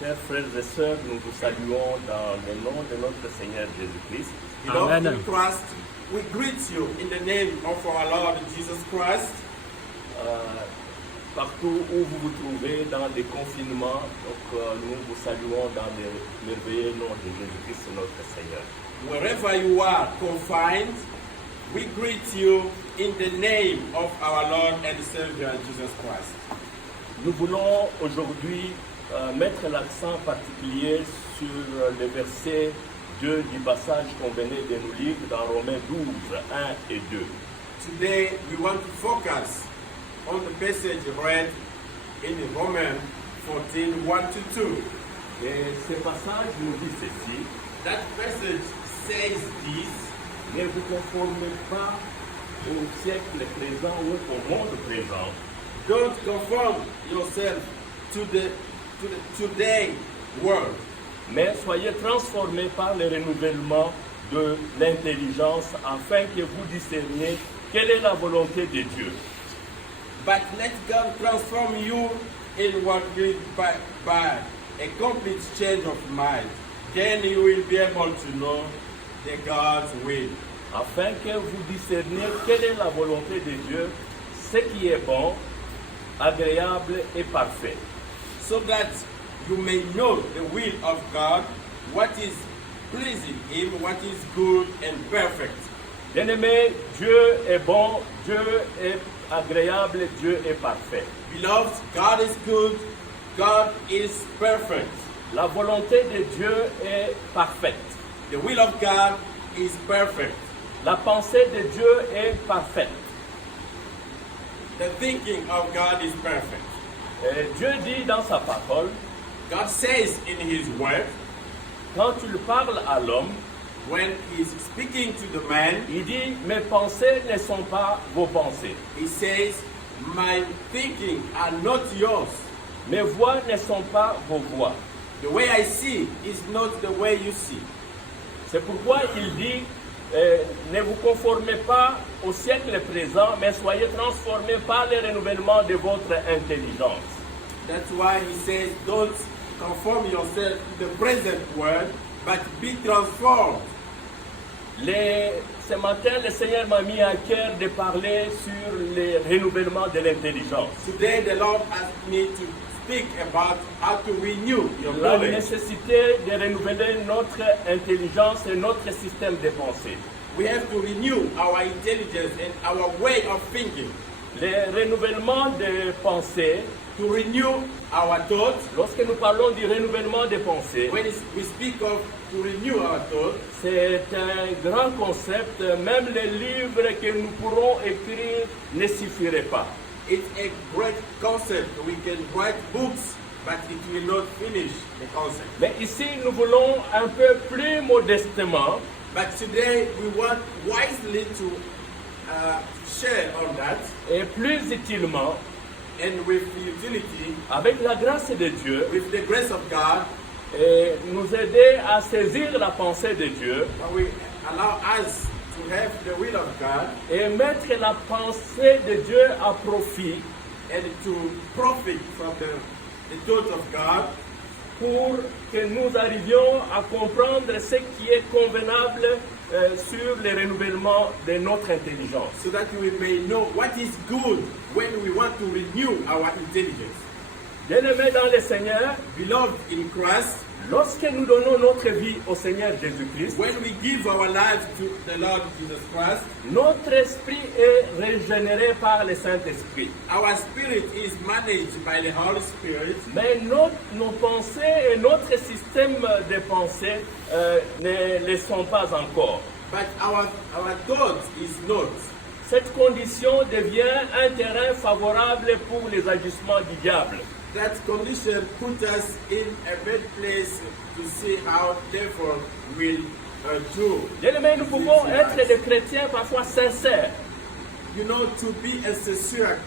Chers frères et sœurs, nous vous saluons dans le nom de notre Seigneur Jésus-Christ. Beloved in Christ, we greet you in the name of our Lord Jesus Christ. Partout où vous vous trouvez dans des confinements, nous vous saluons dans le merveilleux nom de Jésus-Christ, notre Seigneur. Wherever you are confined, we greet you in the name of our Lord and Savior Jesus Christ. Nous voulons aujourd'hui mettre l'accent particulier sur le verset 2 du passage qu'on venait de nous lire dans Romains 12, 1 et 2. Today we want to focus on the passage read in Romans 14, 1 to 2. Et ce passage nous dit ceci: That passage says this: ne vous conformez pas au siècle présent ou au monde présent, don't conform yourself to the today world, mais soyez transformés par le renouvellement de l'intelligence afin que vous discerniez quelle est la volonté de Dieu. but let God transform you inwardly by a complete change of mind. Then you will be able to know the God's will. Afin que vous discerniez quelle est la volonté de Dieu, ce qui est bon, agréable et parfait. So that you may know the will of God, what is pleasing Him, what is good and perfect. Bien-aimés, Dieu est bon, Dieu est agréable, Dieu est parfait. Beloved, God is good, God is perfect. La volonté de Dieu est parfaite. The will of God is perfect. La pensée de Dieu est parfaite. The thinking of God is perfect. Et Dieu dit dans sa parole, God says in His word, quand il parle à l'homme, when He's speaking to the man, il dit, mes pensées ne sont pas vos pensées. He says, my thinking are not yours. Mes voies ne sont pas vos voies. The way I see is not the way you see. C'est pourquoi il dit, ne vous conformez pas au siècle présent, mais soyez transformés par le renouvellement de votre intelligence. That's why He says, don't conform yourself to the present world, but be transformed. Ce matin, le Seigneur m'a mis à cœur de parler sur le renouvellement de l'intelligence. Today the Lord asked me to speak about how to renew your La knowledge. nécessité de renouveler notre intelligence et notre système de pensée. We have to renew our intelligence and our way of thinking. Le renouvellement de pensée, To renew our thoughts. lorsque nous parlons du renouvellement de pensée, When we speak of to renew our thoughts, c'est un grand concept. Même les livres que nous pourrons écrire ne suffiraient pas. it's a great concept. We can write books, but it will not finish the concept. Mais ici, nous voulons un peu plus modestement But today we want wisely to share on that, et plus utilement, and with utility, avec la grâce de Dieu, with the grace of God, et nous aider à saisir la pensée de Dieu when we allow us to have the will of God et mettre la pensée de Dieu à profit and to profit from the thoughts of God, pour que nous arrivions à comprendre ce qui est convenable sur le renouvellement de notre intelligence. so that we may know what is good when we want to renew our intelligence. Bien-aimés dans le Seigneur, Beloved in Christ, lorsque nous donnons notre vie au Seigneur Jésus-Christ, when we give our lives to the Lord Jesus Christ, notre esprit est régénéré par le Saint-Esprit. our spirit is managed by the Holy Spirit, Mais nos pensées et notre système de pensée ne le sont pas encore. but our thought is not. Cette condition devient un terrain favorable pour les agissements du diable. That condition put us in a bad place to see how devil will do. Bien-aimés, nous pouvons être des chrétiens parfois sincères, You know, to be a sincere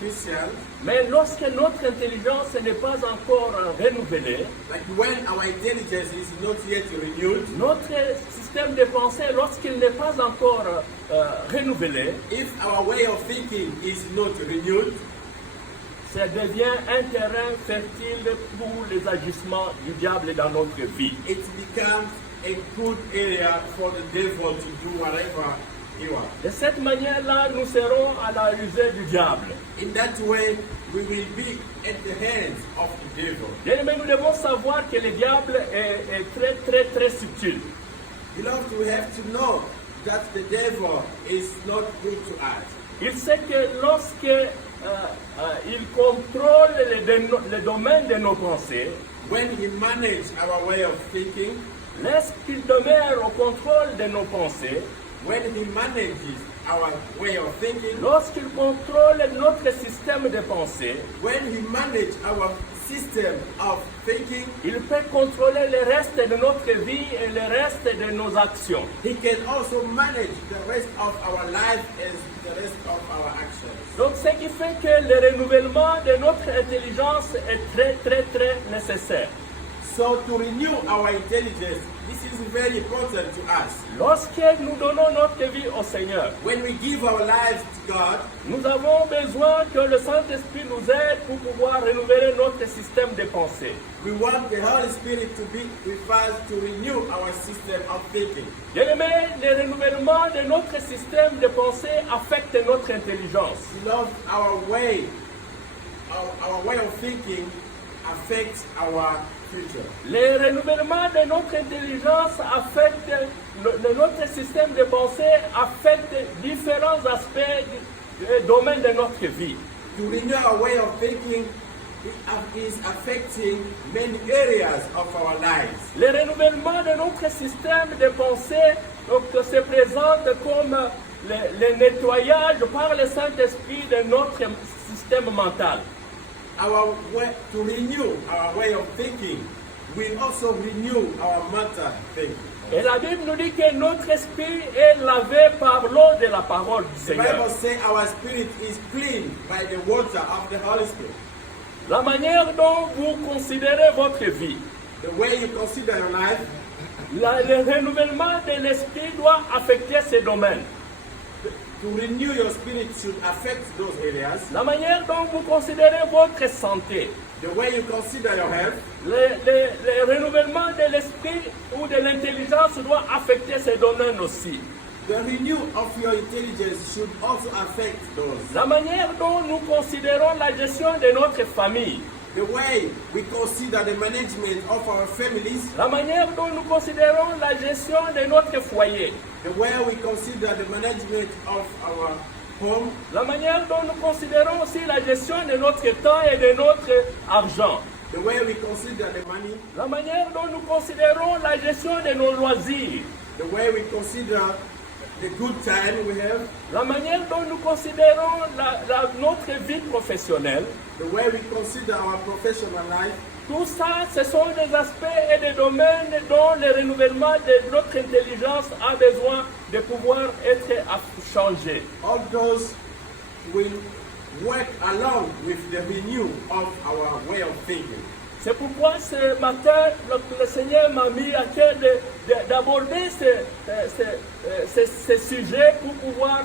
Christian, mais lorsque notre intelligence n'est pas encore renouvelée, like when our intelligence is not yet renewed, notre système de pensée, lorsqu'il n'est pas encore renouvelé, if our way of thinking is not renewed, ça devient un terrain fertile pour les agissements du diable dans notre vie. It becomes a good area for the devil to do whatever he wants. De cette manière-là, nous serons à la rusée du diable. In that way, we will be at the hands of the devil. Bien-aimés, nous devons savoir que le diable est très, très, très subtil. Beloved, we have to know that the devil is not good to us. Il sait que lorsque il contrôle le domaine de nos pensées, When he manages our way of thinking, lorsqu'il demeure au contrôle de nos pensées, when he manages our way of thinking, lorsqu'il contrôle notre système de pensée, when he manages our system of thinking, il peut contrôler le reste de notre vie et le reste de nos actions. he can also manage the rest of our life and the rest of our actions. Donc, ce qui fait que le renouvellement de notre intelligence est très, très, très nécessaire. So to renew our intelligence, this is very important to us. Lorsque nous donnons notre vie au Seigneur, When we give our lives to God, nous avons besoin que le Saint-Esprit nous aide pour pouvoir renouveler notre système de pensée. we want the Holy Spirit to be with us to renew our system of thinking. Bien-aimés, le renouvellement de notre système de pensée affecte notre intelligence. Beloved, our way of thinking affects our future. Le renouvellement de notre intelligence affecte notre système de pensée, affecte différents aspects du domaine de notre vie. To renew our way of thinking is affecting many areas of our lives. Le renouvellement de notre système de pensée donc, se présente comme le nettoyage par le Saint-Esprit de notre système mental. Our way to renew our way of thinking will also renew our mental thinking. Et la Bible nous dit que notre esprit est lavé par l'eau de la parole du The Seigneur. Bible says our spirit is cleaned by the water of the Holy Spirit. La manière dont vous considérez votre vie, The way you consider your life, le renouvellement de l'esprit doit affecter ces domaines. to renew your spirit should affect those areas. La manière dont vous considérez votre santé, The way you consider your health, le renouvellement de l'esprit ou de l'intelligence doit affecter ces domaines aussi. the renew of your intelligence should also affect those. La manière dont nous considérons la gestion de notre famille, The way we consider the management of our families, la manière dont nous considérons la gestion de notre foyer, the way we consider the management of our home, la manière dont nous considérons aussi la gestion de notre temps et de notre argent, the way we consider the money, la manière dont nous considérons la gestion de nos loisirs, the way we consider the good time we have, la manière dont nous considérons notre vie professionnelle, the way we consider our professional life, tout ça, ce sont des aspects et des domaines dont le renouvellement de notre intelligence a besoin de pouvoir être changé. all those will work along with the renew of our way of thinking. C'est pourquoi ce matin, le Seigneur m'a mis à cœur d'aborder ce sujet pour pouvoir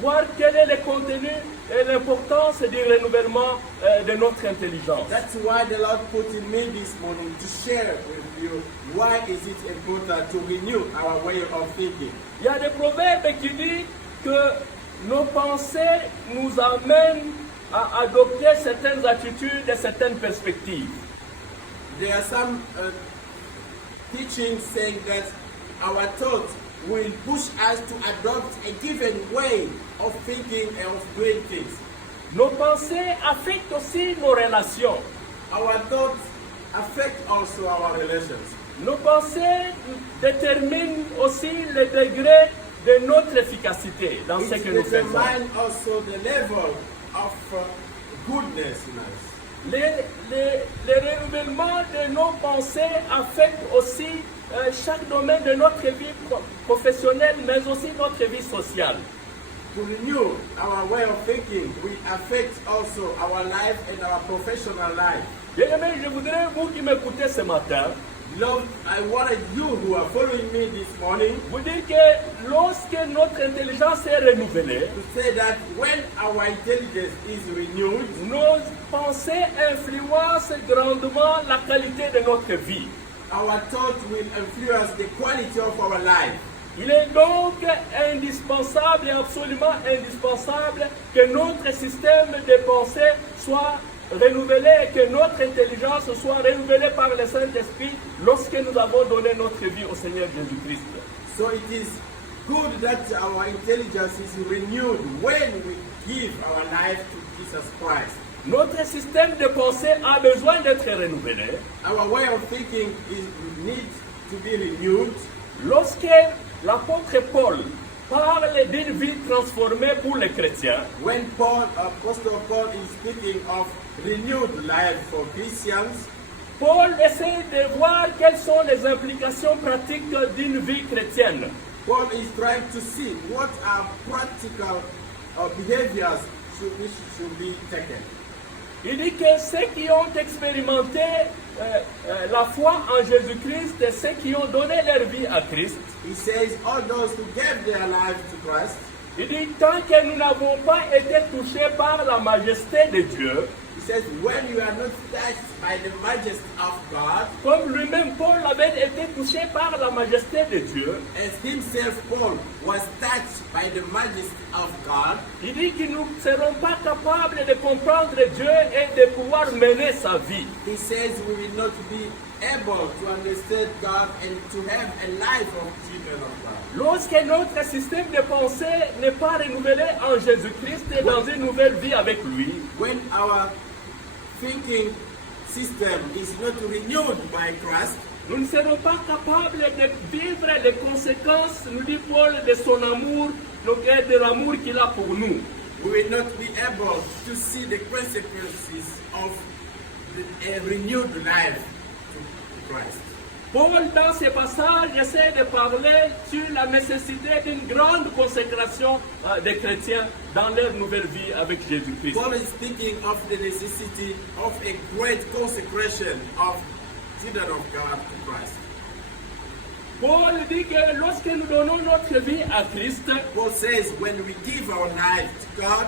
voir quel est le contenu et l'importance du renouvellement de notre intelligence. That's why the Lord put in me this morning to share with you why is it important to renew our way of thinking. Il y a des proverbes qui disent que nos pensées nous amènent à adopter certaines attitudes et certaines perspectives. There are some teachings saying that our thoughts will push us to adopt a given way of thinking and of doing things. Nos pensées affectent aussi nos relations. Our thoughts affect also our relations. Nos pensées déterminent aussi le degré de notre efficacité dans ce It que nous faisons. determines also the level of goodness in us. Le renouvellement de nos pensées affecte aussi chaque domaine de notre vie professionnelle, mais aussi notre vie sociale. To renew our way of thinking will affect also our life and our professional life. Bien-aimés, je voudrais, vous qui m'écoutez ce matin, Lord, I wanted you who are following me this morning vous dire que lorsque notre intelligence est renouvelée, to say that when our intelligence is renewed, pensée influence grandement la qualité de notre vie. Our thought will influence the quality of our life. Il est donc indispensable et absolument indispensable que notre système de pensée soit renouvelé et que notre intelligence soit renouvelée par le Saint-Esprit lorsque nous avons donné notre vie au Seigneur Jésus-Christ. So it is good that our intelligence is renewed when we give our life to Jesus Christ. Notre système de pensée a besoin d'être renouvelé. Our way of thinking needs to be renewed. Lorsque l'apôtre Paul parle d'une vie transformée pour les chrétiens, When Apostle Paul is speaking of renewed life for Christians, Paul essaie de voir quelles sont les implications pratiques d'une vie chrétienne. Paul is trying to see what are practical behaviors should be taken. Il dit que ceux qui ont expérimenté la foi en Jésus-Christ, ceux qui ont donné leur vie à Christ, He says all those who gave their lives to Christ, il dit tant que nous n'avons pas été touchés par la majesté de Dieu, he says when you are not touched by the majesty of God, comme lui-même Paul avait été touché par la majesté de Dieu, as himself Paul was touched by the majesty of God, il dit que nous ne serons pas capables de comprendre Dieu et de pouvoir mener sa vie. he says we will not be able to understand God and to have a life of children of God. Lorsque notre système de pensée n'est pas renouvelé en Jésus-Christ et dans une nouvelle vie avec lui, When our thinking system is not renewed by Christ, nous ne serons pas capables de vivre les conséquences, nous dit Paul, de son amour, donc de l'amour qu'il a pour nous. we will not be able to see the consequences of a renewed life to Christ. Paul, dans ces passages, essaie de parler sur la nécessité d'une grande consécration des chrétiens dans leur nouvelle vie avec Jésus-Christ. Paul is speaking of the necessity of a great consecration of children of God to Christ. Paul dit que lorsque nous donnons notre vie à Christ, Paul says when we give our life to God,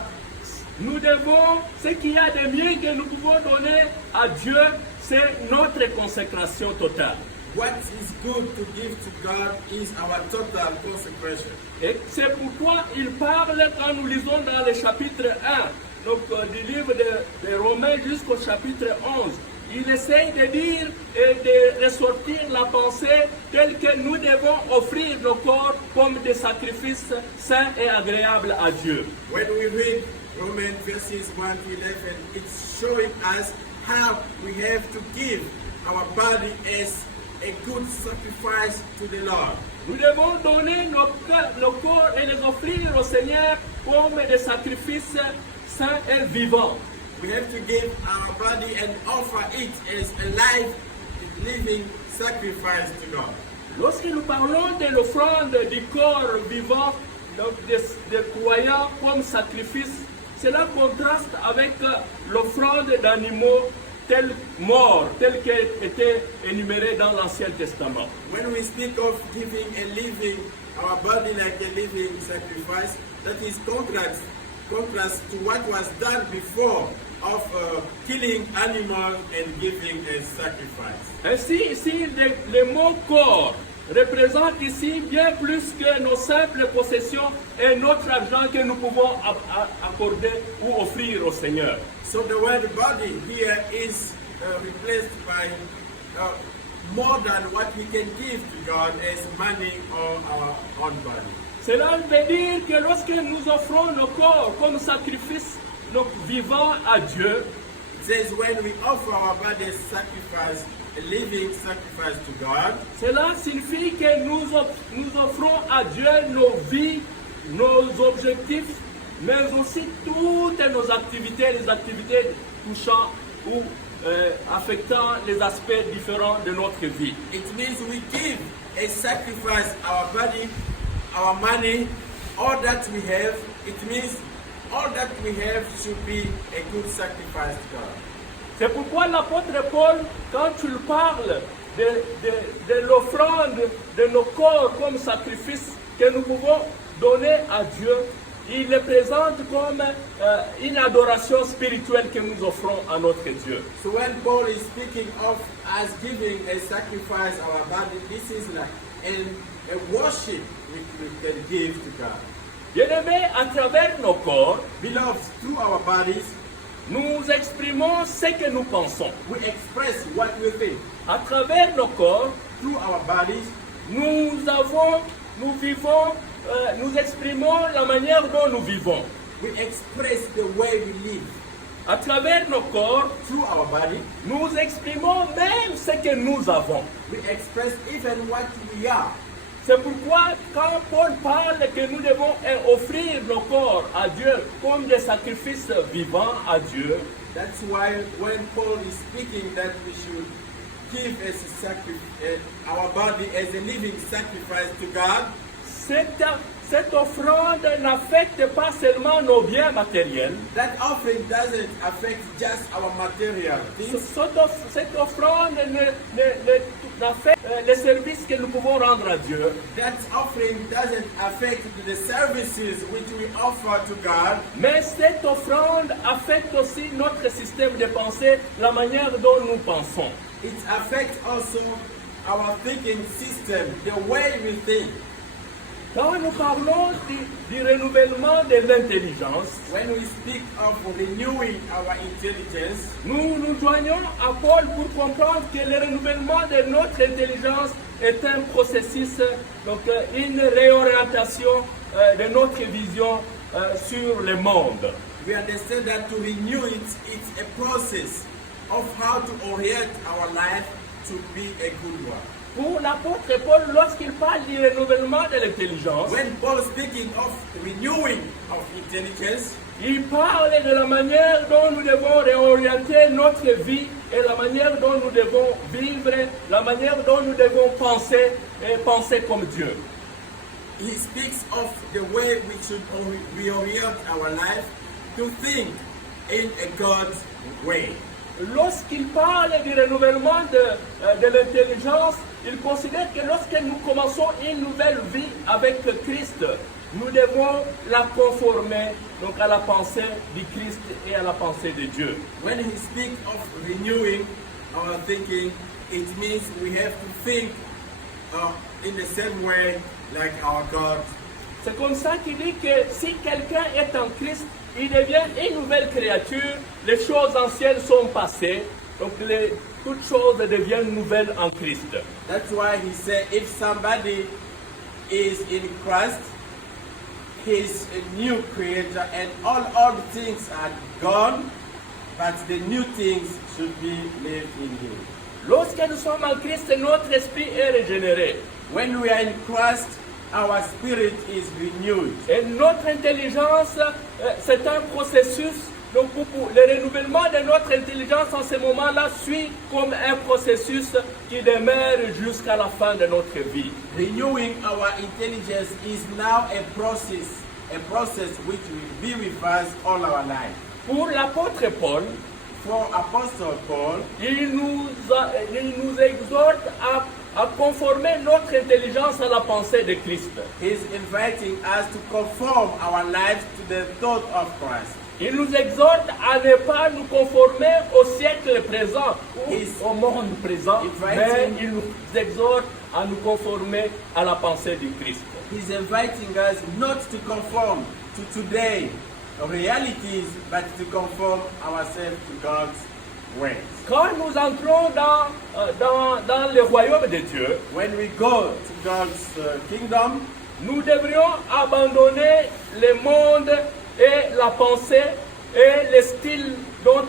nous devons, ce qu'il y a de mieux que nous pouvons donner à Dieu, c'est notre consécration totale. what is good to give to God is our total consecration. Et c'est pourquoi il parle quand nous lisons dans le chapitre 1, donc du livre de Romains jusqu'au chapitre 11. Il essaye de dire et de ressortir la pensée telle que nous devons offrir nos corps comme des sacrifices saints et agréables à Dieu. When we read Romans verses 1 to 11, it's showing us how we have to give our body as a good sacrifice to the Lord. Nous devons donner nos corps et les offrir au Seigneur comme des sacrifices saints et vivants. We have to give our body and offer it as a live, living sacrifice to God. Lorsque nous parlons de l'offrande du corps vivant, donc des croyants comme sacrifice, cela contraste avec l'offrande d'animaux morts, tels qu'ils étaient énumérés dans l'Ancien Testament. When we speak of giving a living, our body like a living sacrifice, that is contrast to what was done before of killing animals and giving a sacrifice. Ainsi, ici, le mot corps représente ici bien plus que nos simples possessions et notre argent que nous pouvons accorder ou offrir au Seigneur. So the word body here is replaced by more than what we can give to God as money or our own body. Cela veut dire que lorsque nous offrons nos corps comme sacrifice vivant à Dieu, It says when we offer our body as sacrifice, a living sacrifice to God, cela signifie que nous offrons à Dieu nos vies, nos objectifs, mais aussi toutes nos activités, les activités touchant ou affectant les aspects différents de notre vie. it means we give a sacrifice, our body, our money, all that we have. It means all that we have should be a good sacrifice to God. C'est pourquoi l'apôtre Paul, quand il parle de l'offrande de nos corps comme sacrifice que nous pouvons donner à Dieu, il le présente comme une adoration spirituelle que nous offrons à notre Dieu. So when Paul is speaking of us giving a sacrifice our body, this is like a worship which we can give to God. Bien-aimés, à travers nos corps, Beloved, through our bodies, nous exprimons ce que nous pensons. we express what we think. À travers nos corps, Through our bodies, nous vivons, nous exprimons la manière dont nous vivons. we express the way we live. À travers nos corps, Through our body, nous exprimons même ce que nous avons. we express even what we are. C'est pourquoi quand Paul parle que nous devons offrir nos corps à Dieu comme des sacrifices vivants à Dieu, That's why when Paul is speaking that we should give as a our body as a living sacrifice to God, cette offrande n'affecte pas seulement nos biens matériels. that offering doesn't affect just our material things. Cette offrande n'affecte les services que nous pouvons rendre à Dieu. That offering doesn't affect the services which we offer to God, Mais cette offrande affecte aussi notre système de pensée, la manière dont nous pensons. it affects also our thinking system, the way we think. Quand nous parlons du renouvellement de l'intelligence, When we speak of renewing our intelligence, nous nous joignons à Paul pour comprendre que le renouvellement de notre intelligence est un processus, donc une réorientation de notre vision sur le monde. we understand that to renew it, it's a process of how to orient our life to be a good one. Pour l'apôtre Paul, lorsqu'il parle du renouvellement de l'intelligence, When Paul is speaking of renewing of intelligence, il parle de la manière dont nous devons réorienter notre vie et la manière dont nous devons vivre, la manière dont nous devons penser et penser comme Dieu. he speaks of the way we should reorient our life to think in a God's way. Lorsqu'il parle du renouvellement de l'intelligence, il considère que lorsque nous commençons une nouvelle vie avec Christ, nous devons la conformer donc à la pensée du Christ et à la pensée de Dieu. When he speaks of renewing our thinking, it means we have to think in the same way like our God. C'est comme ça qu'il dit que si quelqu'un est en Christ, il devient une nouvelle créature, les choses anciennes sont passées, donc toutes choses deviennent nouvelles en Christ. That's why he said if somebody is in Christ, he's a new creator and all old things are gone, but the new things should be lived in him. Lorsque nous sommes en Christ, notre esprit est régénéré. When we are in Christ, our spirit is renewed. Et notre intelligence, c'est un processus. Donc, le renouvellement de notre intelligence en ce moment-là suit comme un processus qui demeure jusqu'à la fin de notre vie. Renewing our intelligence is now a process which will be with us all our life. Pour l'apôtre Paul, For Apostle Paul, il nous exhorte à conformer notre intelligence à la pensée de Christ. he's inviting us to conform our lives to the thought of Christ. Il nous exhorte à ne pas nous conformer au siècle présent ou He's au monde présent, mais inviting- il nous exhorte à nous conformer à la pensée du Christ. He's inviting us not to conform to today realities, but to conform ourselves to God's ways. Quand nous entrons dans le royaume de Dieu, When we go to God's kingdom, nous devrions abandonner le monde et la pensée et le style dont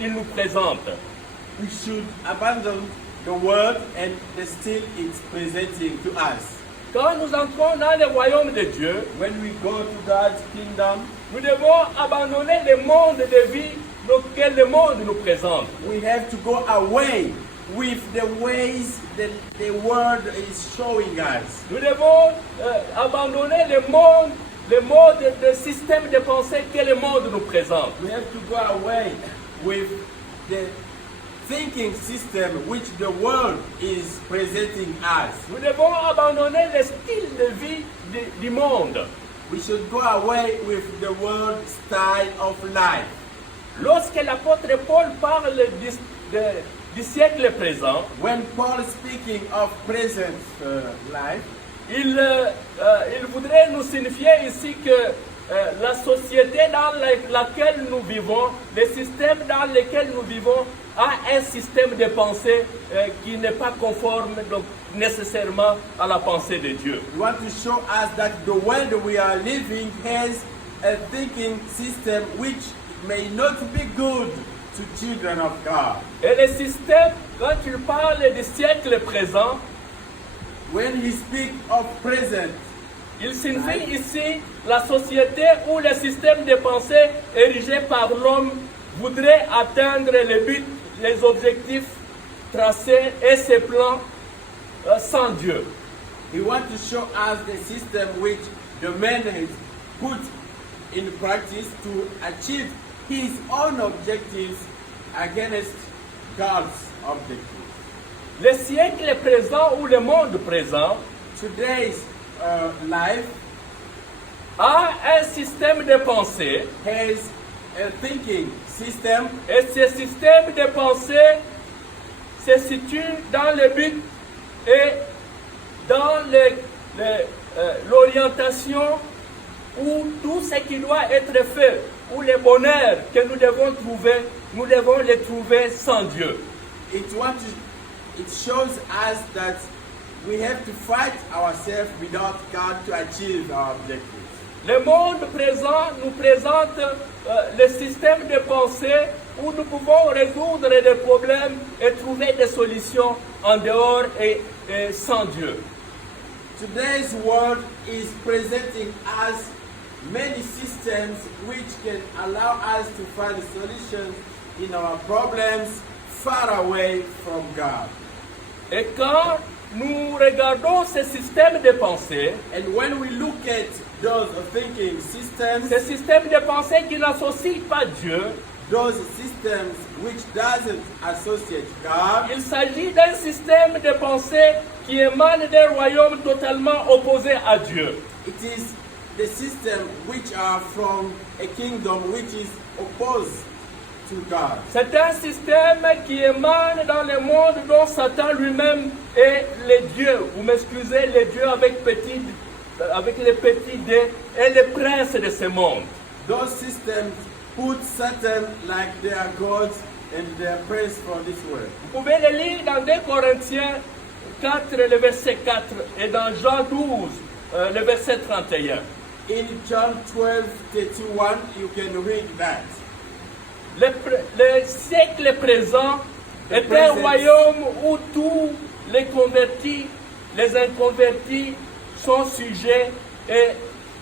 il nous présente. we should abandon the world and the still it's presenting to us. Quand nous entrons dans le royaume de Dieu, When we go to God's kingdom, nous devons abandonner le monde de vie que le monde nous présente. we have to go away with the ways that the world is showing us. Nous devons abandonner le mode de système de pensée que le monde nous présente. We have to go away with the thinking system which the world is presenting us. Nous devons abandonner le style de vie du monde. We should go away with the world style of life. Lorsque l'apôtre Paul parle du siècle présent, When Paul is speaking of present life, il voudrait nous signifier ici que la société dans laquelle nous vivons, le système dans lequel nous vivons, a un système de pensée qui n'est pas conforme donc, nécessairement à la pensée de Dieu. we want to show us that the world we are living has a thinking system which may not be good to children of God. Et le système, quand il parle du siècle présent, When he speaks of present, il signifie ici la société où le système de pensée érigé par l'homme voudrait atteindre les buts, les objectifs tracés et ses plans sans Dieu. he wants to show us the system which the man has put in practice to achieve his own objectives against God's objectives. Le siècle présent ou le monde présent Today's life a un système de pensée has a thinking system, et ce système de pensée se situe dans le but et dans l'orientation où tout ce qui doit être fait, où le bonheur que nous devons trouver, nous devons le trouver sans Dieu. it shows us that we have to fight ourselves without God to achieve our objectives. Le monde présent nous présente le système de pensée où nous pouvons résoudre des problèmes et trouver des solutions en dehors et sans Dieu. Today's world is presenting us many systems which can allow us to find solutions in our problems far away from God. Et quand nous regardons ce système de pensée, And when we look at those thinking systems, ce système de pensée qui n'associe pas Dieu, those systems which doesn't associate God, il s'agit d'un système de pensée qui émane d'un royaume totalement opposé à Dieu. it is the system which are from a kingdom which is opposed to God. C'est un système qui émane dans le monde dont Satan lui-même est le Dieu, vous m'excusez, le Dieu avec les petits d et le prince de ce monde. Those systems put Satan like their gods and their prince for this world. Vous pouvez le lire dans 2 Corinthiens 4, le verset 4, et dans Jean 12, le verset 31. In John 12:31, you can read that. Le siècle présent est un royaume où tous les convertis, les inconvertis sont sujets et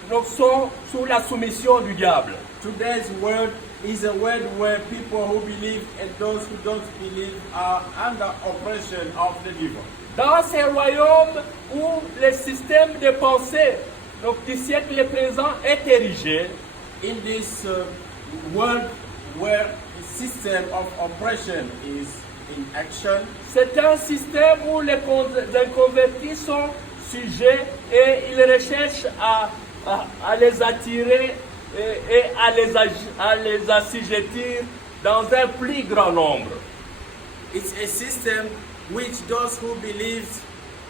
donc sont sous la soumission du diable. Today's world is a world where people who believe and those who don't believe are under oppression of the devil. Dans ces royaumes où le système de pensée donc, du siècle présent est érigé, In this world where the system of oppression is in action, c'est un système où les inconvertis sont sujets et ils recherchent à les attirer et à les assujettir dans un plus grand nombre. it's a system which those who believe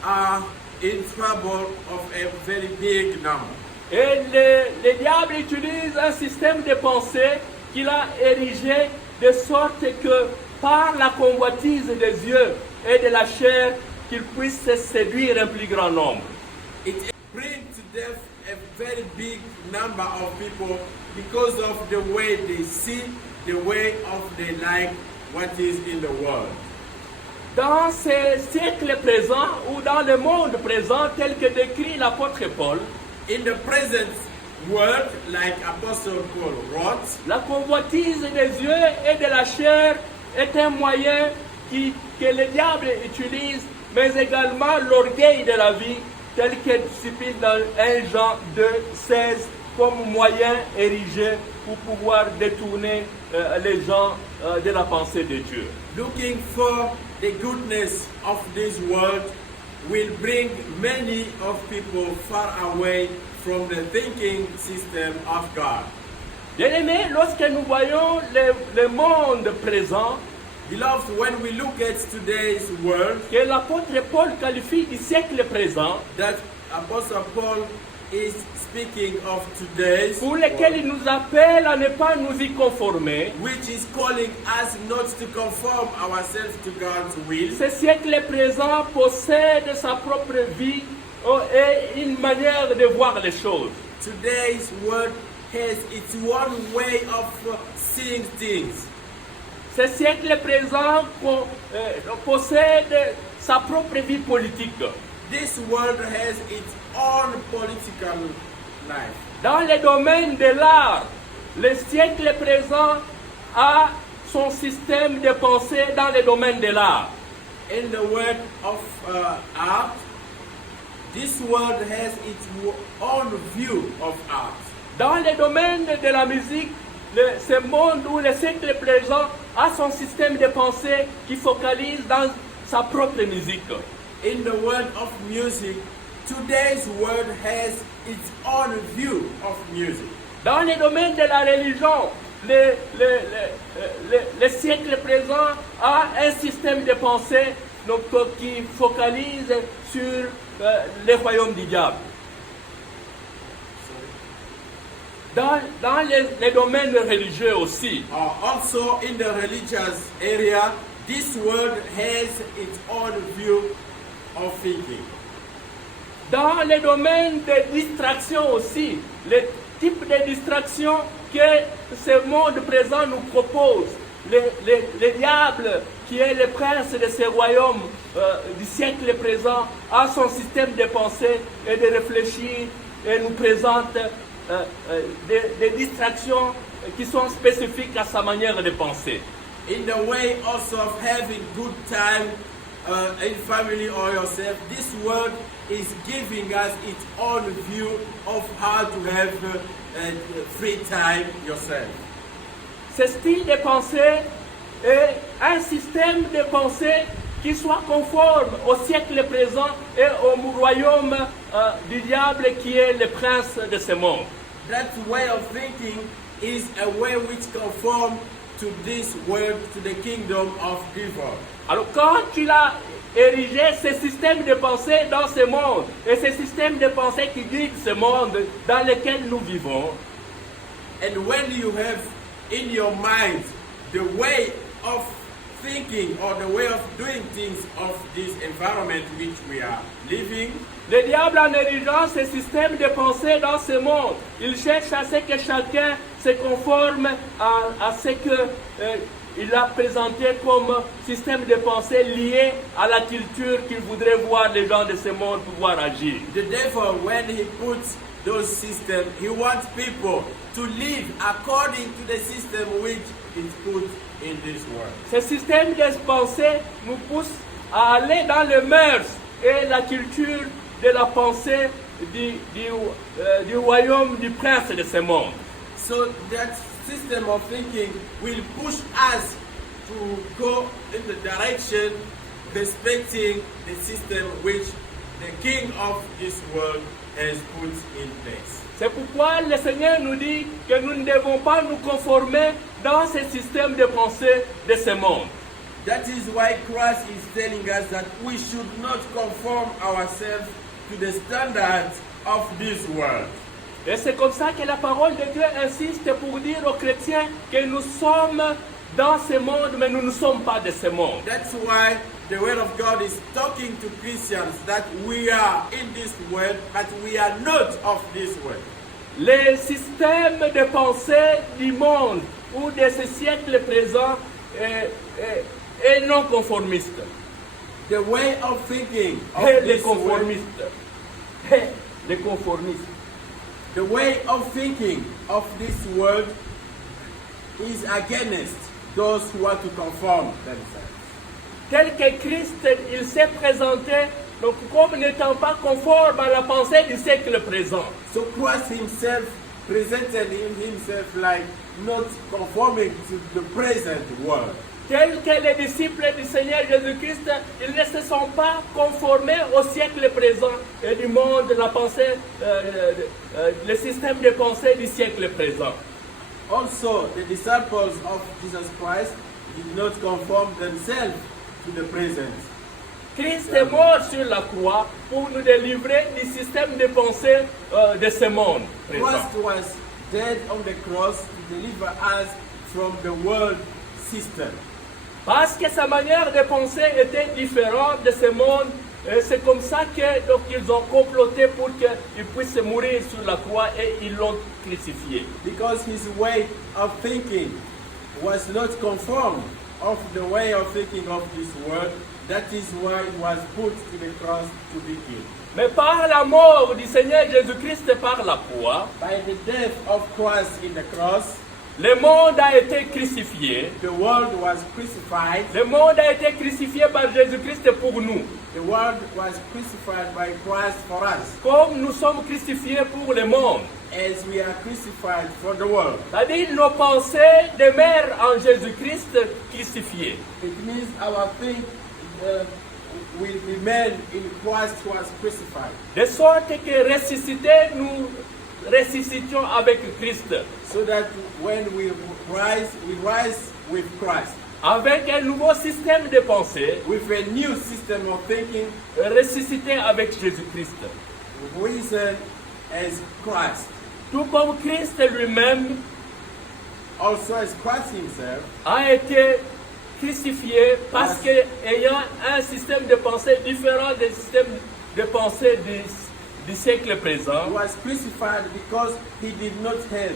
are in trouble of a very big number. Et le diable utilise un système de pensée qu'il a érigé de sorte que par la convoitise des yeux et de la chair, qu'il puisse séduire un plus grand nombre. It brings to death a very big number of people because of the way they see, the way of they like what is in the world. Dans ce siècle présent ou dans le monde présent tel que décrit l'apôtre Paul, In the present world, like Apostle Paul wrote, la convoitise des yeux et de la chair est un moyen que le diable utilise, mais également l'orgueil de la vie, tel que stipule dans 1 Jean 2, 16, comme moyen érigé pour pouvoir détourner les gens de la pensée de Dieu. looking for the goodness of this world will bring many of people far away from the thinking system of God. Bien-aimés, lorsque nous voyons le monde présent, Beloved, when we look at today's world, que l'apôtre Paul qualifie du siècle présent, that Apostle Paul is speaking of today's pour lesquels il nous appelle à ne pas nous y conformer, which is calling us not to conform ourselves to God's will. ce siècle présent possède sa propre vie et une manière de voir les choses. Today's world has its one way of seeing things. Ce siècle présent possède sa propre vie politique. This world has its own political life. Dans le domaine de l'art, le siècle présent a son système de pensée dans le domaine de l'art. In the world of art, this world has its own view of art. Dans le domaine de la musique, ce monde où le siècle présent a son système de pensée qui focalise dans sa propre musique. In the world of music, today's world has its own view of music. Dans le domaine de la religion, le siècle présent a un système de pensée donc, qui focalise sur le royaume du diable. Dans les domaines religieux aussi, Also in the religious area, this world has its own view of thinking. dans les domaines de distraction aussi, le type de distraction que ce monde présent nous propose, le diable qui est le prince de ce royaume du siècle présent a son système de pensée et de réfléchir et nous présente des distractions qui sont spécifiques à sa manière de penser. In the way also of having good time in family or yourself, this world is giving us its own view of how to have free time yourself. Ce style de pensée est un système de pensée qui soit conforme au siècle présent et au royaume du diable qui est le prince de ce monde. That way of thinking is a way which conforms to this world, to the kingdom of evil. Alors quand tu as érigé ce système de pensée dans ce monde et ce système de pensée qui guide ce monde dans lequel nous vivons, And when you have in your mind the way of thinking or the way of doing things of this environment which we are living, le diable en érigeant ce système de pensée dans ce monde, il cherche à ce que chacun se conforme à ce qu'il a présenté comme système de pensée lié à la culture qu'il voudrait voir les gens de ce monde pouvoir agir. the devil, when he puts those systems, he wants people to live according to the system which is put in this world. Ce système de pensée nous pousse à aller dans les mœurs et la culture de la pensée du royaume du prince de ce monde. So that system of thinking will push us to go in the direction respecting the system which the king of this world has put in place. C'est pourquoi le Seigneur nous dit que nous ne devons pas nous conformer dans ce système de pensée de ce monde. That is why Christ is telling us that we should not conform ourselves to the standards of this world. Et c'est comme ça que la parole de Dieu insiste pour dire aux chrétiens que nous sommes dans ce monde, mais nous ne sommes pas de ce monde. That's why the word of God is talking to Christians that we are in this world, but we are not of this world. Les systèmes de pensée du monde ou de ce siècle présent est non conformiste. The way of thinking of Et les this world, conformistes. Et les conformistes. the way of thinking of this world is against those who want to conform themselves. Tel que Christ, il s'est présenté donc comme n'étant pas conforme à la pensée du siècle présent. So Christ himself presented himself like not conforming to the present world. Tel que les disciples du Seigneur Jésus-Christ, ils ne se sont pas conformés au siècle présent et du monde, la pensée, le système de pensée du siècle présent. Also, the disciples of Jesus Christ did not conform themselves to the present. Christ est mort sur la croix pour nous délivrer du système de pensée de ce monde présent. Christ was dead on the cross to deliver us from the world system. Parce que sa manière de penser était différente de ce monde. Et c'est comme ça que donc, ils ont comploté pour qu'il puisse mourir sur la croix et ils l'ont crucifié. Because his way of thinking was not conformed of the way of thinking of this world. That is why he was put to the cross to be killed. Mais par la mort du Seigneur Jésus-Christ et par la croix, By the death of Christ in the cross, le monde a été crucifié. the world was crucified. Le monde a été crucifié par Jésus-Christ pour nous. The world was crucified by Christ for us, Comme nous sommes crucifiés pour le monde. as we are crucified for the world. C'est-à-dire nos pensées demeurent en Jésus-Christ crucifié. It means our faith will remain in Christ who was crucified. De sorte que ressuscités, nous ressuscitions avec Christ. So that when we rise with Christ, Avec un nouveau système de pensée, with a new system of thinking, ressuscité avec Jésus-Christ. reason as Christ. Tout comme Christ lui-même Also as Christ himself a été crucifié parce qu'ayant un système de pensée différent du système de pensée du siècle présent, was crucified because he did not have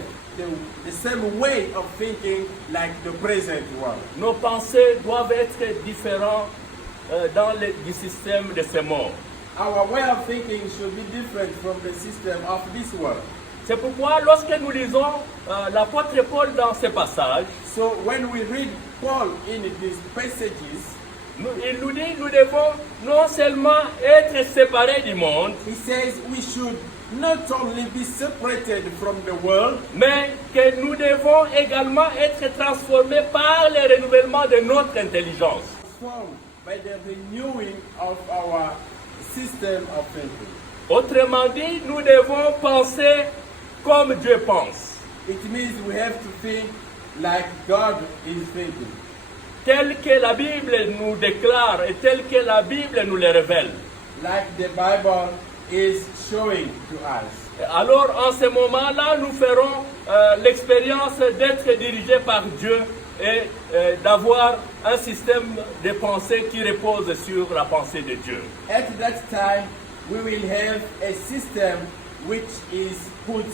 the same way of thinking like the present world. nos pensées doivent être différentes du système de ce monde. Our way of thinking should be different from the system of this world. C'est pourquoi lorsque nous lisons l'apôtre Paul dans ce passage, So when we read Paul in these passages, il nous dit nous devons non seulement être séparés du monde, he says we should not only be separated from the world, mais que nous devons également être transformés par le renouvellement de notre intelligence. transformed by the renewing of our system of thinking. Autrement dit, nous devons penser comme Dieu pense, It means we have to think like God is thinking, tel que la Bible nous déclare et tel que la Bible nous le révèle. like the Bible is showing to us. Alors en ce moment-là, nous ferons l'expérience d'être dirigés par Dieu et d'avoir un système de pensée qui repose sur la pensée de Dieu. At that time, we will have a system which is put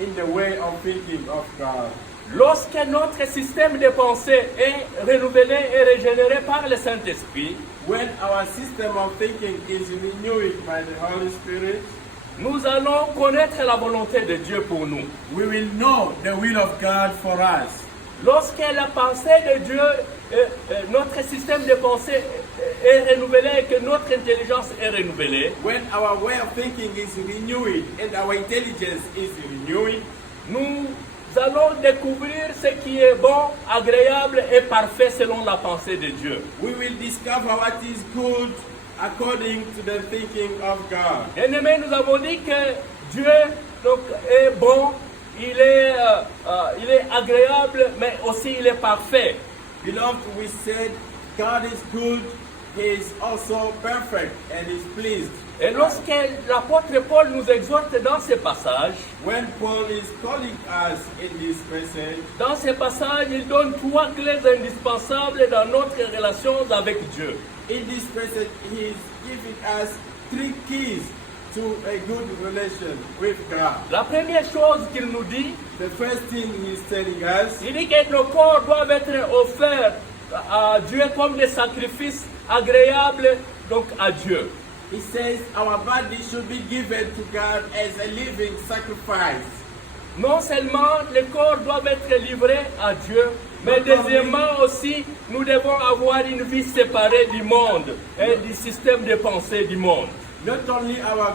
in the way of thinking of God. Lorsque notre système de pensée est renouvelé et régénéré par le Saint-Esprit, When our system of thinking is renewed by the Holy Spirit, nous allons connaître la volonté de Dieu pour nous. we will know the will of God for us. Lorsque la pensée de Dieu, notre système de pensée est renouvelé et que notre intelligence est renouvelée, When our way of thinking is renewed and our intelligence is renewed, nous allons découvrir ce qui est bon, agréable et parfait selon la pensée de Dieu. we will discover what is good according to the thinking of God. Bien-aimés, nous avons dit que Dieu donc, est bon, il est agréable, mais aussi il est parfait. Beloved, we said God is good, He is also perfect and is pleased. Et lorsque l'apôtre Paul nous exhorte dans ce passage, When Paul is calling us in this passage, il donne 3 clés indispensables dans notre relation avec Dieu. he is giving us 3 keys to a good relation with God. La première chose qu'il nous dit, The first thing he's telling us, il dit que nos corps doivent être offerts à Dieu comme des sacrifices agréables donc à Dieu. he says our body should be given to God as a living sacrifice. Non seulement les corps doivent être livrés à Dieu, mais deuxièmement aussi, nous devons avoir une vie séparée du monde et du système de pensée du monde. Not only our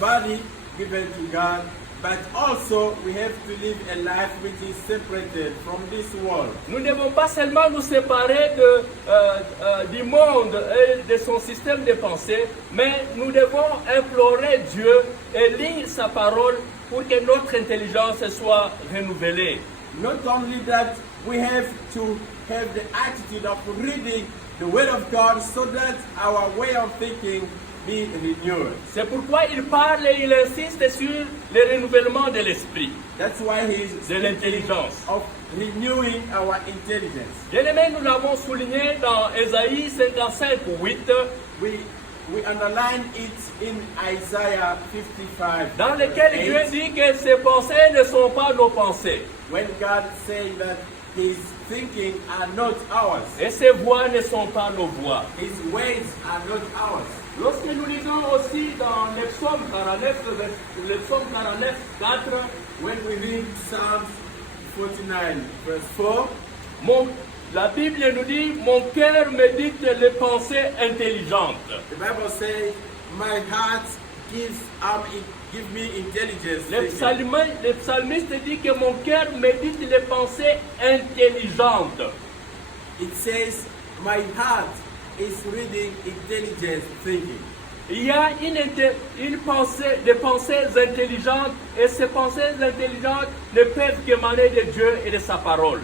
body given to God, but also we have to live a life which is separated from this world. Nous ne devons pas seulement nous séparer du monde et de son système de pensée, mais nous devons implorer Dieu et lire sa parole pour que notre intelligence soit renouvelée. Not only that, we have to have the attitude of reading the Word of God so that our way of thinking be renewed. C'est pourquoi il parle et il insiste sur le renouvellement de l'esprit, That's why he is de l'intelligence. of renewing our intelligence. Bien-aimés, nous l'avons souligné dans Ésaïe 55:8, We underline it in Isaiah 55, dans lequel verse Dieu 8, dit que ses pensées ne sont pas nos pensées when God says that His thinking are not ours, et ses voies ne sont pas nos voies. His ways are not ours. Lorsque nous lisons aussi dans le psaume 49, le psaume 49, 4, When we read Psalms 49, verse 4, la Bible nous dit, mon cœur médite les pensées intelligentes. the Bible says, "My heart give me intelligence." Le psalmiste dit que mon cœur médite les pensées intelligentes. It says, "My heart is reading intelligent thinking." Il y a une pensée, des pensées intelligentes, et ces pensées intelligentes ne peuvent qu'émaner de Dieu et de sa parole.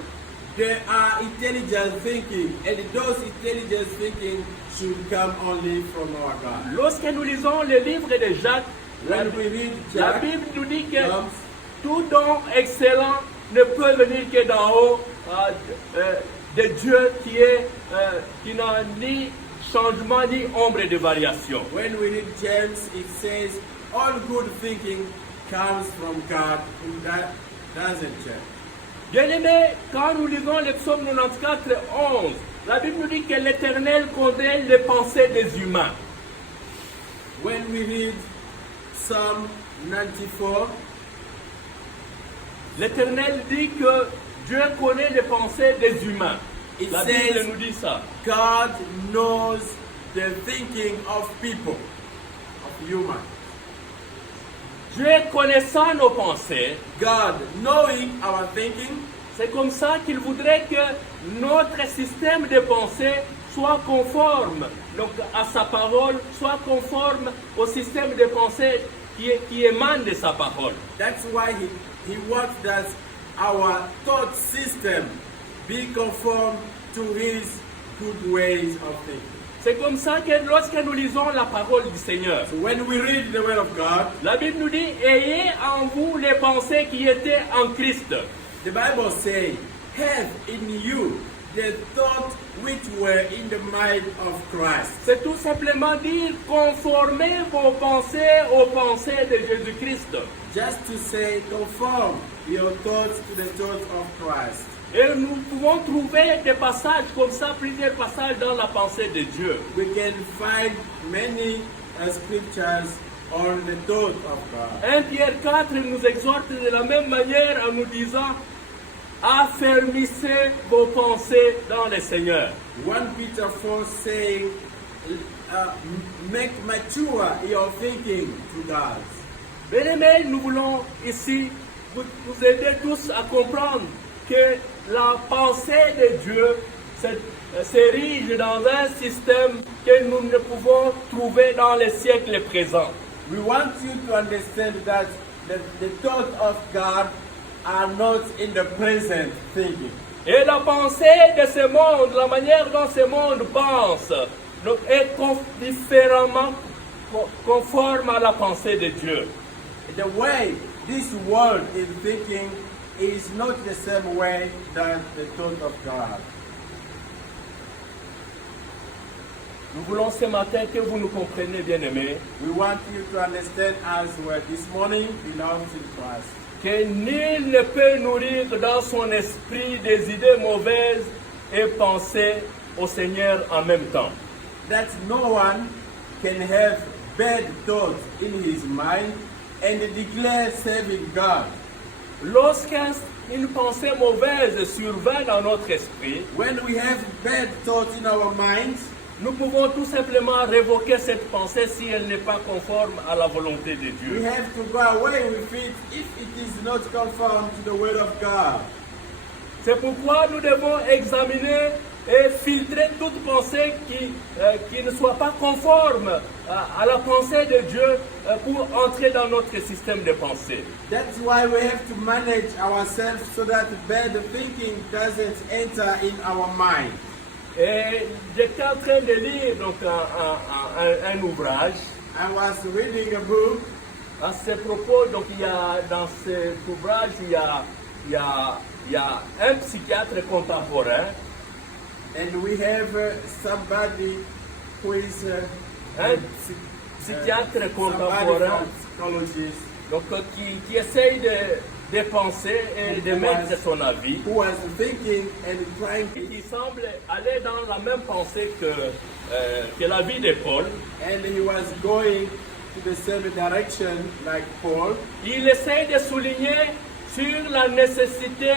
There are intelligent thinking, and those intelligent thinking should come only from our God. Lorsque nous lisons le livre de Jacques, When we read la Jack, Bible nous dit que comes, tout don excellent ne peut venir que d'en haut, de Dieu qui n'a ni changement ni ombre de variation. when we read James, it says, "All good thinking comes from God, who doesn't change." Bien-aimés, quand nous lisons le psaume 94, 11, la Bible nous dit que l'Éternel condamne les pensées des humains. When we read Psalm 94, L'Éternel dit que Dieu connaît les pensées des humains. It La says- Bible nous dit ça. God knows the thinking of people, of humans. Dieu connaissant nos pensées, God knowing our thinking, c'est comme ça qu'il voudrait que notre système de pensée soit conforme donc, à sa parole, soit conforme au système de pensée qui émane de sa parole. that's why he wants that our thought system be conformed to His good ways of thinking. C'est comme ça que lorsque nous lisons la parole du Seigneur, So when we read the Word of God, la Bible nous dit, ayez en vous les pensées qui étaient en Christ. the Bible says, "Have in you the thought which were in the mind of Christ." C'est tout simplement dire, conformez vos pensées aux pensées de Jésus-Christ. Just to say, conform your thoughts to the thoughts of Christ. Et nous pouvons trouver des passages comme ça, plusieurs passages dans la pensée de Dieu. We can find many scriptures on the thought of God. 1 Pierre 4 nous exhorte de la même manière en nous disant, affermissez vos pensées dans le Seigneur. 1 Peter 4 saying, make mature your thinking to God. Bien-aimés, nous voulons ici vous aider tous à comprendre que la pensée de Dieu s'érige dans un système que nous ne pouvons trouver dans les siècles présents. We want you to understand that the thoughts of God are not in the present thinking. Et la pensée de ce monde, la manière dont ce monde pense, donc, est différemment conforme à la pensée de Dieu. The way this world is thinking is not the same way than the thought of God. Nous voulons ce matin que vous nous compreniez, bien-aimés, We want you to understand as well this morning belongs in Christ. que nul ne peut nourrir dans son esprit des idées mauvaises et penser au Seigneur en même temps. That no one can have bad thoughts in his mind and declare serving God. Lorsqu'une pensée mauvaise survient dans notre esprit, When we have bad thoughts in our minds, nous pouvons tout simplement révoquer cette pensée si elle n'est pas conforme à la volonté de We Dieu. have to go away with it if it is not conformed to the Word of God. C'est pourquoi nous devons examiner et filtrer toute pensée qui ne soit pas conforme à la pensée de Dieu pour entrer dans notre système de pensée. That's why we have to manage ourselves so that bad thinking doesn't enter in our mind. Et j'étais en train de lire donc, un ouvrage. I was reading a book. À ce propos, donc, dans cet ouvrage, il y a un psychiatre contemporain, And we have somebody who is un psychiatre contemporain psychologist donc, qui essaye de penser et de mettre son avis, who was thinking and trying qui semble aller dans la même pensée que la vie de Paul. and he was going to the same direction like Paul. Il essaye de souligner sur la nécessité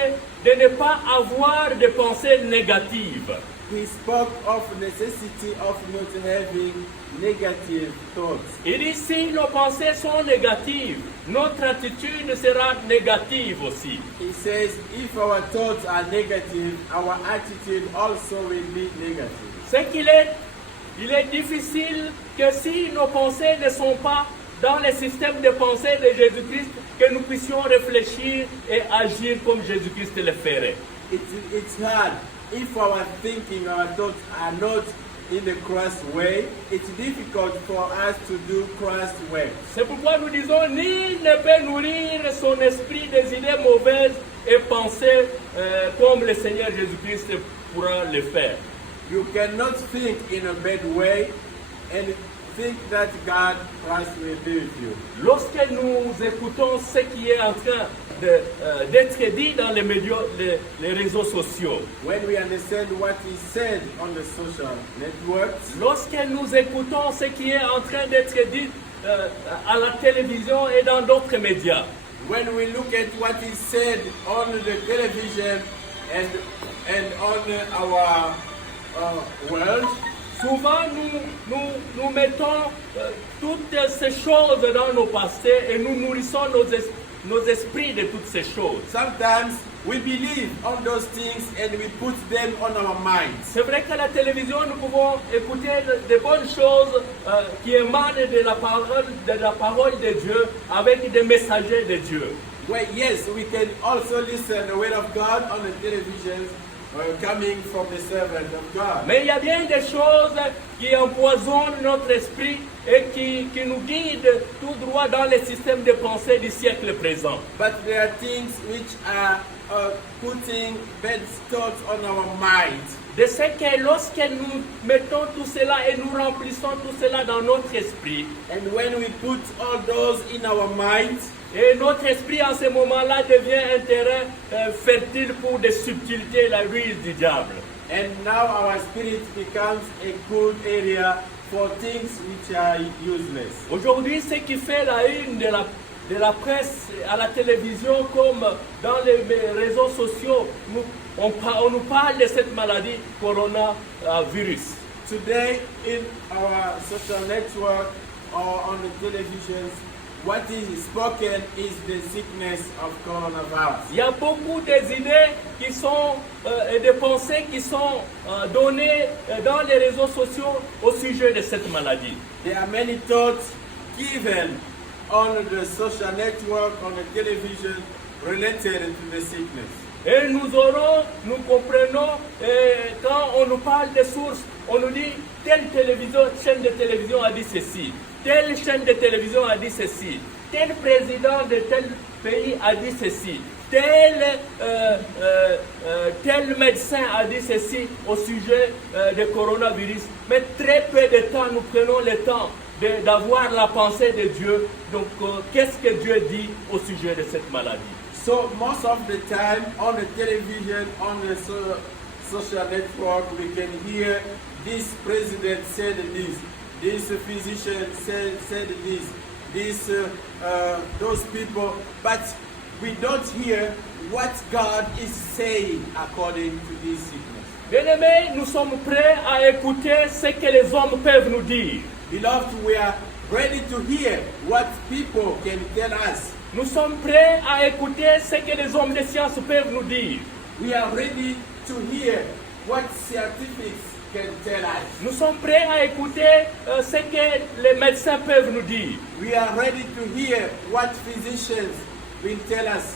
de ne pas avoir de pensées négatives. He spoke of necessity of not having negative thoughts. Il dit si nos pensées sont négatives, notre attitude sera négative aussi. He says if our thoughts are negative, our attitude also will be negative. C'est il est difficile que si nos pensées ne sont pas dans le système de pensée de Jésus-Christ, que nous puissions réfléchir et agir comme Jésus-Christ le ferait. It's hard if our thinking, our thoughts are not in the Christ way. It's difficult for us to do Christ way. C'est pourquoi nous disons, nul ne peut nourrir son esprit des idées mauvaises et penser comme le Seigneur Jésus-Christ pourra le faire. You cannot think in a bad way and think that God Christ will be with you. Lorsque nous écoutons ce qui est en train d'être dit dans les médias, les réseaux sociaux, When we understand what is said on the social networks, lorsque nous écoutons ce qui est en train d'être dit à la télévision et dans d'autres médias, when we look at what is said on the television and on our world, souvent nous mettons toutes ces choses dans nos pensées et nous nourrissons nos esprits de toutes ces choses. sometimes we believe on those things and we put them on our minds. C'est vrai qu'à la télévision, nous pouvons écouter de bonnes choses qui émanent de la parole de Dieu avec des messagers de Dieu. Well, yes, we can also listen the word of God on the television coming from the servant of God. Mais il y a bien des choses qui empoisonnent notre esprit et qui nous guident tout droit dans le système de pensée du siècle présent. But there are things which are putting bad thoughts on our minds. De ce que lorsque nous mettons tout cela et nous remplissons tout cela dans notre esprit, And when we put all those in our minds, et notre esprit en ce moment-là devient un terrain fertile pour des subtilités, la ruse du diable. and now our spirit becomes a good area for things which are useless. Aujourd'hui, ce qui fait la une de la presse à la télévision comme dans les réseaux sociaux, on nous parle de cette maladie coronavirus. Today, in our social network or on the televisions, what is spoken is the sickness of coronavirus. Il y a beaucoup d'idées qui sont et de pensées qui sont données dans les réseaux sociaux au sujet de cette maladie. There are many thoughts given on the social network, on the television, related to the sickness. Et nous comprenons, quand on nous parle des sources, on nous dit telle chaîne de télévision a dit ceci, telle chaîne de télévision a dit ceci, tel président de tel pays a dit ceci, tel médecin a dit ceci au sujet du coronavirus. Mais très peu de temps, nous prenons le temps d'avoir la pensée de Dieu. Donc, qu'est-ce que Dieu dit au sujet de cette maladie? So most of the time on the television, on the social network, we can hear this president said this physician said this, those people, but we don't hear what God is saying according to this sickness. Bien-aimés, nous sommes prêts à écouter ce que les hommes peuvent nous dire. Beloved, we are ready to hear what people can tell us. Nous sommes prêts à écouter ce que les hommes de science peuvent nous dire. We are ready to hear what scientists can tell us. Nous sommes prêts à écouter ce que les médecins peuvent nous dire. We are ready to hear what physicians will tell us.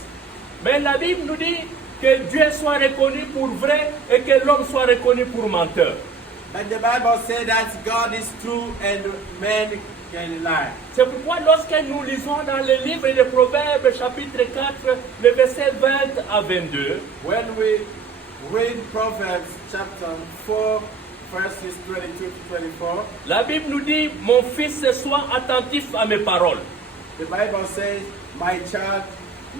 Mais la Bible nous dit que Dieu soit reconnu pour vrai et que l'homme soit reconnu pour menteur. But the Bible says that God is true and man can lie. C'est pourquoi lorsque nous lisons dans le livre de Proverbes chapitre 4, le verset 20 à 22, When we read Proverbs chapter 4, verses 22 to 24, la Bible nous dit, mon fils, sois attentif à mes paroles. the Bible says, my child,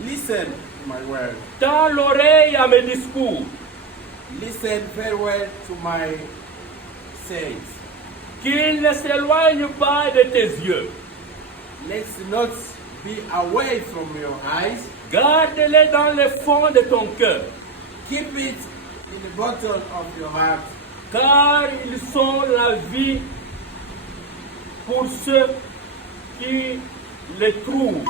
listen to my word. Tends l'oreille à mes discours, Listen very well to my sayings. qu'il ne s'éloigne pas de tes yeux. Let's not be away from your eyes. Garde-les dans le fond de ton cœur, Keep it in the bottom of your heart, car ils sont la vie pour ceux qui les trouvent,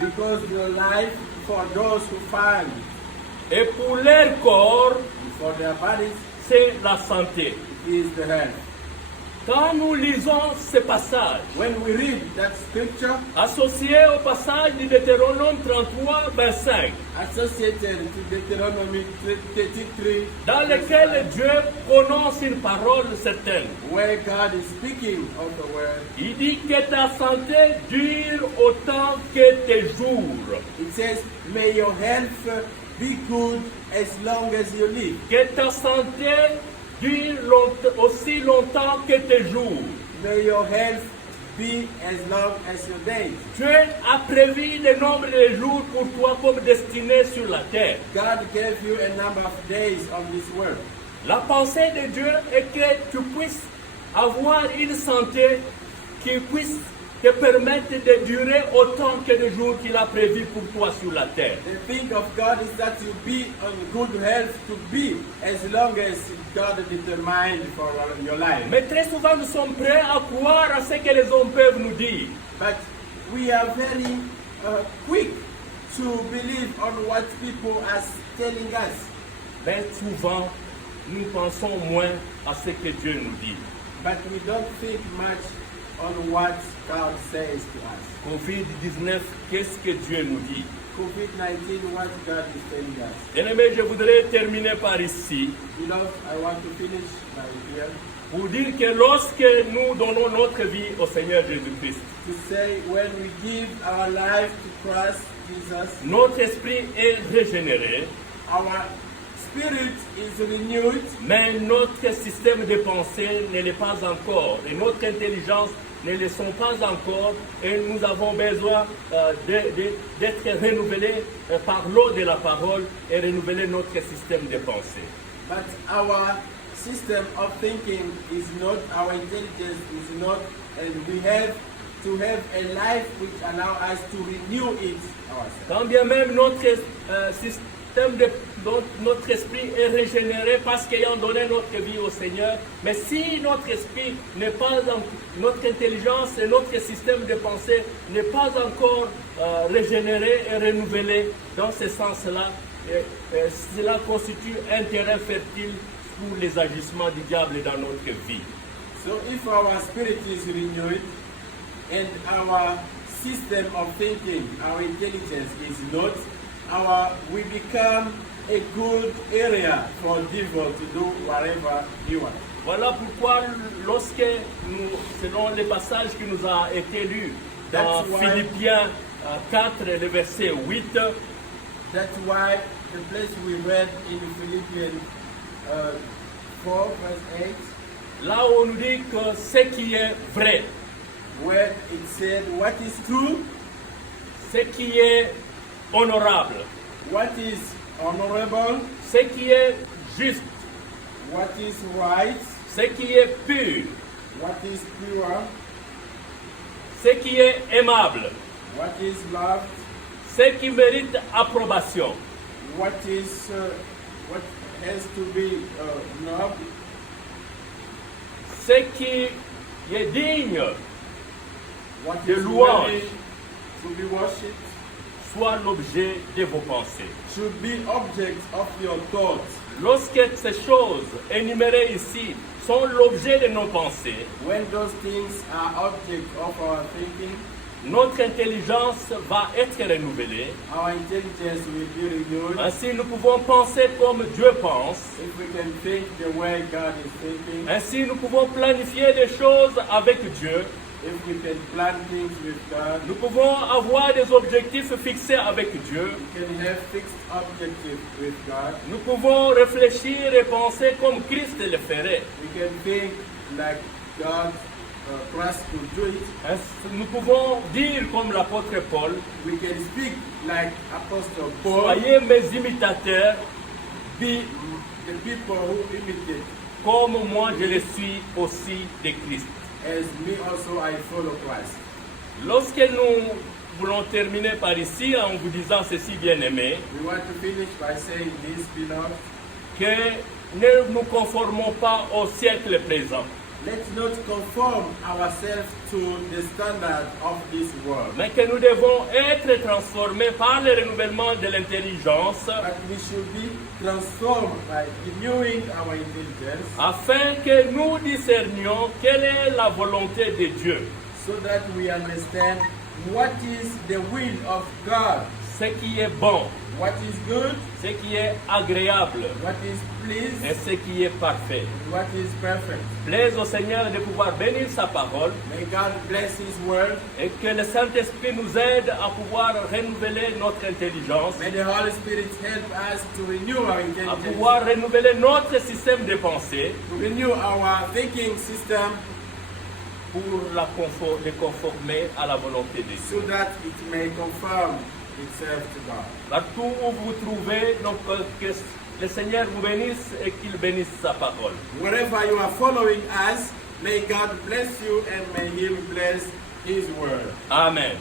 because your life for those who find it, et pour leur corps, and for their bodies c'est la santé. is the health. Quand nous lisons ce passage, When we read that scripture associé au passage du Deutéronome 33, 25, associated to Deuteronomy 33, dans lequel Dieu prononce une parole certaine, where God is speaking of the word, il dit que ta santé dure autant que tes jours, it says, may your health be good as long as you live. que ta santé dure aussi longtemps que tes jours. May your health be as long as your days. Dieu a prévu le nombre de jours pour toi comme destiné sur la terre. God gave you a number of days on this world. La pensée de Dieu est que tu puisses avoir une santé qui puisse te permettre de durer autant que les jours qu'il a prévu pour toi sur la terre. The thing of God is that you be on good health to be as long as God determined for your life. Mais très souvent, nous sommes prêts à croire à ce que les hommes peuvent nous dire. But we are very quick to believe on what people are telling us. Mais souvent, nous pensons moins à ce que Dieu nous dit. But we don't think much on what God says to us. Covid-19, qu'est-ce que Dieu nous dit? COVID-19, what God is telling us. Bien-aimés, je voudrais terminer par ici Beloved, I want to finish my here pour dire que lorsque nous donnons notre vie au Seigneur Jésus-Christ, to say when we give our life to Christ Jesus, notre esprit est régénéré, our spirit is renewed, mais notre système de pensée ne l'est pas encore, et notre intelligence ne le sont pas encore, et nous avons besoin d'être renouvelés par l'eau de la parole et renouveler notre système de pensée. but our system of thinking is not, our intelligence is not, and we have to have a life which allow us to renew it ourselves. Quand bien même notre système notre esprit est régénéré parce qu'ayant donné notre vie au Seigneur, mais si notre esprit n'est pas notre intelligence et notre système de pensée n'est pas encore régénéré et renouvelé dans ce sens-là, cela constitue un terrain fertile pour les agissements du diable dans notre vie. So if our spirit is renewed and our system of thinking, our intelligence is not, we become a good area for devil to do whatever he wants. Voilà pourquoi lorsque nous, selon le passage qui nous a été lu dans That's why- Philippiens 4, le verset 8, That's why the place we read in Philippians 4 verse 8, là où on nous dit que ce qui est vrai, where it said, what is true, ce qui est honorable, what is honorable, ce qui est juste, what is right, ce qui est pur, what is pure, ce qui est aimable, what is loved, ce qui mérite approbation. what is what has to be noble. Ce qui est digne What de is louange worthy to be worshipped soit l'objet de vos pensées. should be objects of your thoughts. Lorsque ces choses énumérées ici sont l'objet de nos pensées, When those things are objects of our thinking, notre intelligence va être renouvelée. our intelligence will be renewed. Ainsi, nous pouvons penser comme Dieu pense. If we can think the way God is thinking, Ainsi, nous pouvons planifier des choses avec Dieu. if we can plan things with God, Nous pouvons avoir des objectifs fixés avec Dieu. we can have fixed objectives with God. Nous pouvons réfléchir et penser comme Christ le ferait. We can think like God Christ could do it. Ainsi, nous pouvons dire comme l'apôtre Paul, We can speak like Apostle Paul. soyez mes imitateurs, Be the people who imitate, comme moi je le suis aussi de Christ. as me also I follow Christ. Lorsque nous voulons terminer par ici en vous disant ceci, bien-aimé, We want to finish by saying this, beloved. que ne nous conformons pas au siècle présent, Let's not conform ourselves to the standard of this world, mais que nous devons être transformés par le renouvellement de l'intelligence but we should be transformed by renewing our intelligence afin que nous discernions quelle est la volonté de Dieu, so that we understand what is the will of God, ce qui est bon, what is good, ce qui est agréable what is pleased, et ce qui est parfait. what is perfect. Plaise au Seigneur de pouvoir bénir sa parole May God bless His word. et que le Saint-Esprit nous aide à pouvoir renouveler notre intelligence, May the Holy Spirit help us to renew our à intelligence, pouvoir renouveler notre système de pensée to renew our thinking system pour les conformer à la volonté de Dieu. so that it may conform itself to God. Partout où vous vous trouvez, donc, que le Seigneur vous bénisse et qu'il bénisse sa parole. Wherever you are following us, may God bless you and may He bless His word. Amen.